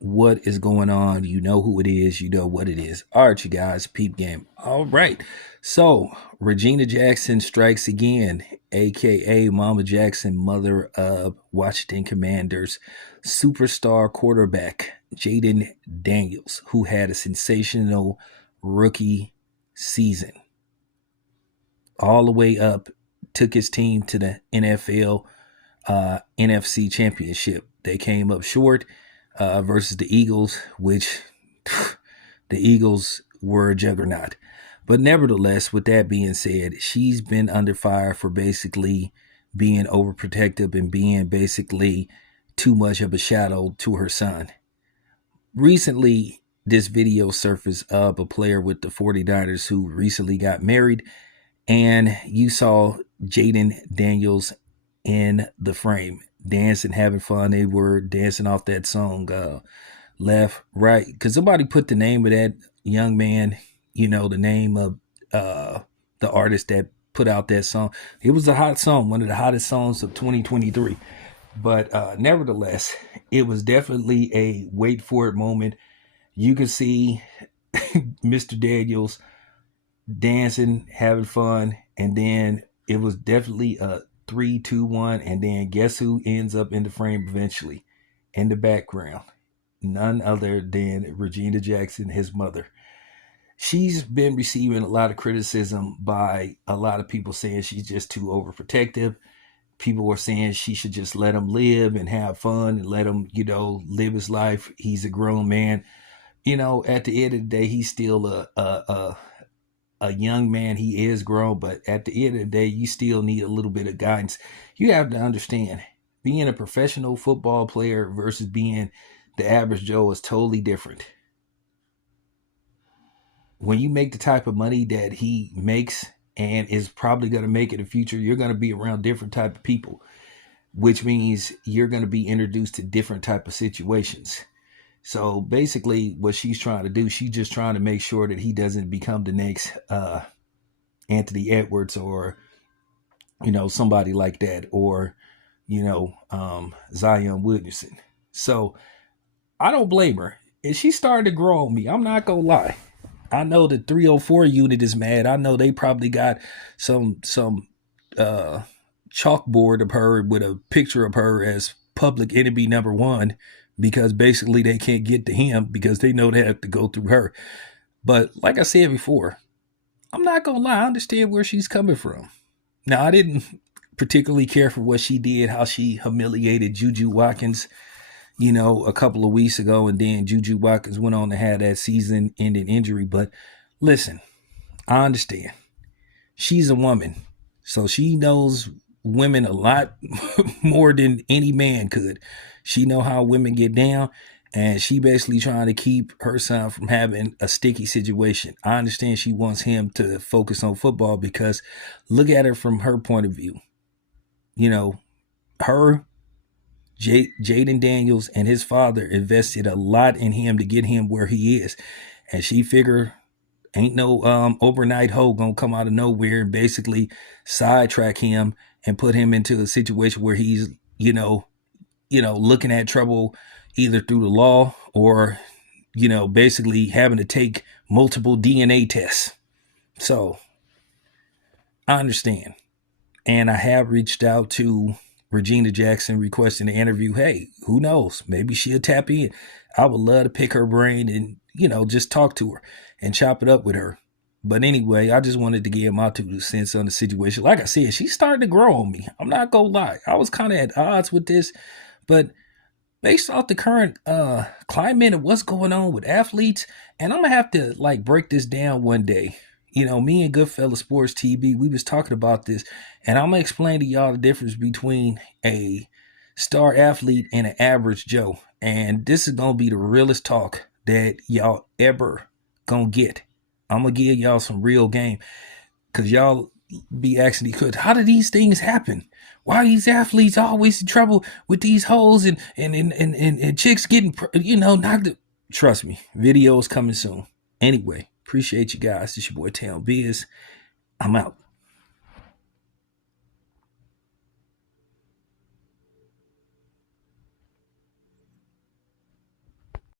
what is going on. You know who it is. You know what it is. All right, you guys, peep game. All right. So, Regina Jackson strikes again, aka Mama Jackson, mother of Washington Commanders superstar quarterback Jaden Daniels, who had a sensational rookie season. All the way up, took his team to the NFL NFC Championship. They came up short versus the Eagles, which the Eagles were a juggernaut. But nevertheless, with that being said, she's been under fire for basically being overprotective and being basically too much of a shadow to her son. Recently, this video surfaced of a player with the 49ers who recently got married, and you saw Jaden Daniels in the frame, dancing, having fun. They were dancing off that song, Left, Right. Because somebody put the name of that young man, the name of the artist that put out that song. It was a hot song, one of the hottest songs of 2023. But nevertheless, it was definitely a wait for it moment. You could see Mr. Daniels dancing, having fun, and then it was definitely a 3, 2, 1, and then guess who ends up in the frame eventually in the background? None other than Regina Jackson, his mother. She's been receiving a lot of criticism by a lot of people saying she's just too overprotective. People were saying she should just let him live and have fun and let him, live his life. He's a grown man. At the end of the day, he's still a young man. He is grown, but at the end of the day, you still need a little bit of guidance. You have to understand, being a professional football player versus being the average Joe is totally different. When you make the type of money that he makes and is probably going to make in the future, you're going to be around different type of people, which means you're going to be introduced to different type of situations. So basically what she's trying to do, she's just trying to make sure that he doesn't become the next Anthony Edwards or, somebody like that, or, Zion Williamson. So I don't blame her. And she started to grow on me. I'm not going to lie. I know the 304 unit is mad. I know they probably got some chalkboard of her with a picture of her as public enemy number one, because basically they can't get to him because they know they have to go through her. But like I said before, I'm not going to lie. I understand where she's coming from. Now, I didn't particularly care for what she did, how she humiliated Juju Watkins, a couple of weeks ago, and then Juju Watkins went on to have that season-ending injury. But listen, I understand. She's a woman, so she knows women a lot more than any man could. She know how women get down, and she basically trying to keep her son from having a sticky situation. I understand she wants him to focus on football because look at it from her point of view. Her, Jaden Daniels, and his father invested a lot in him to get him where he is. And she figured ain't no overnight hoe gonna come out of nowhere and basically sidetrack him and put him into a situation where he's, looking at trouble either through the law or, basically having to take multiple DNA tests. So I understand. And I have reached out to Regina Jackson requesting an interview. Hey, who knows? Maybe she'll tap in. I would love to pick her brain and, just talk to her and chop it up with her. But anyway, I just wanted to give my 2 cents on the situation. Like I said, she's starting to grow on me. I'm not going to lie. I was kind of at odds with this, but based off the current climate of what's going on with athletes, and I'm going to have to break this down one day. Me and Goodfella Sports TV, we was talking about this, and I'm going to explain to y'all the difference between a star athlete and an average Joe. And this is going to be the realest talk that y'all ever going to get. I'm going to give y'all some real game, because y'all be asking these questions. How do these things happen? Why are these athletes always in trouble with these hoes and chicks getting, knocked? Trust me, videos coming soon. Anyway, appreciate you guys. It's your boy Town Biz. I'm out.